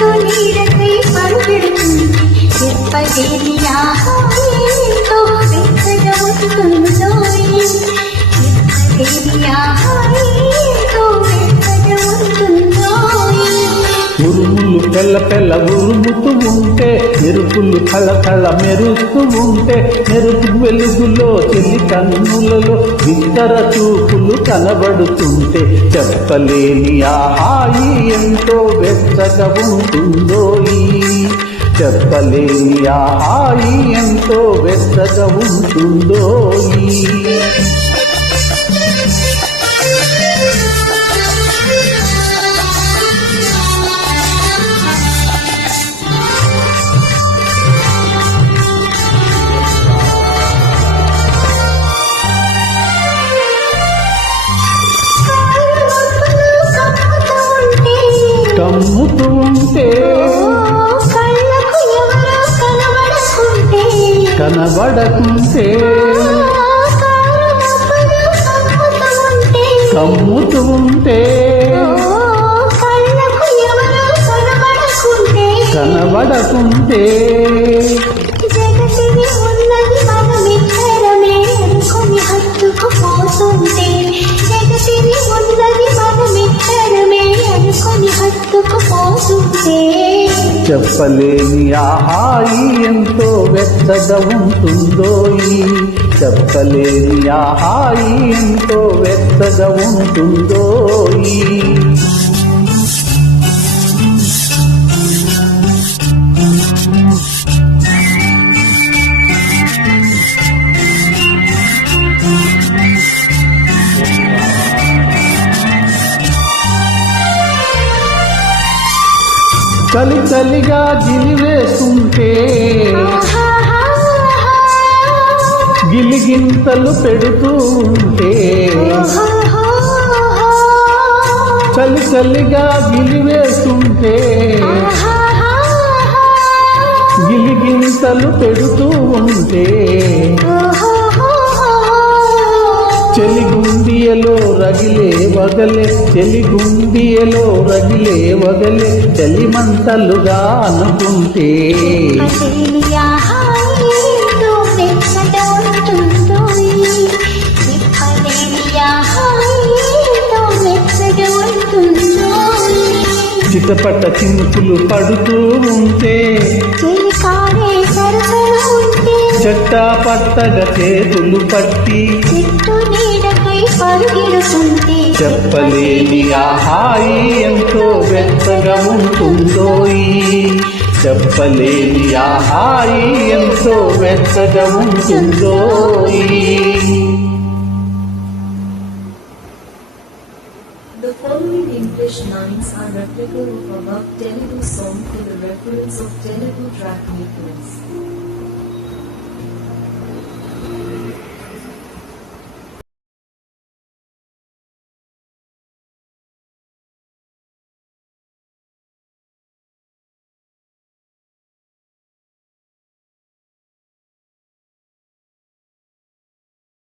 చెట్టు నీడకై పరుగెడుతుంది చెప్పలేని తెల్ల పెళ్ళ పెళ్ళ ఉరుముతూ ఉంటే మెరుపులు కళ కళ మెరుస్తూ ఉంటే మెరుపు వెలుగులో చెల్లి కన్నులలో ఇద్దర చూపులు కనబడుతుంటే చెప్పలేని ఆహాయి ఎంతో వెచ్చగా ఉంటుందో చెప్పలేని ఆహాయి హాయి ఎంతో వెచ్చగా ఉంటుందో కనబడకుంటే కమ్ముతూ ఉంటే కనబడకుంటే కనబడకుంటే జగతిని ఉన్నది చెప్పలేని హాయి ఉంటుందో ఈ చెప్పలేని ఆ హాయి ఎంతో వెచ్చగా ఉంటుందో ఈ చలి చలిగా గిలివేస్తుంటే గింతలు పెడుతూ ఉంటే చలి చలిగా గిలివేస్తుంటే గిలిగింతలు పెడుతూ ఉంటే చెలిగుందియలో రగిలే వగలే చెలిగుందియలో రగిలే వగలే చలిమంటలుగా అనుకుంటే. చిటపట చినుకులు పడుతూ ఉంటే చెట్టా పట్టగా చేతులు పట్టి చెప్పలేని ఆ హాయి ఎంతో వెచ్చగా ఉంటుందో చెప్పలేని ఆ హాయి ఎంతో వెచ్చగా ఉంటుందో English lines are replica of above Telugu song for the reference of Telugu track makers.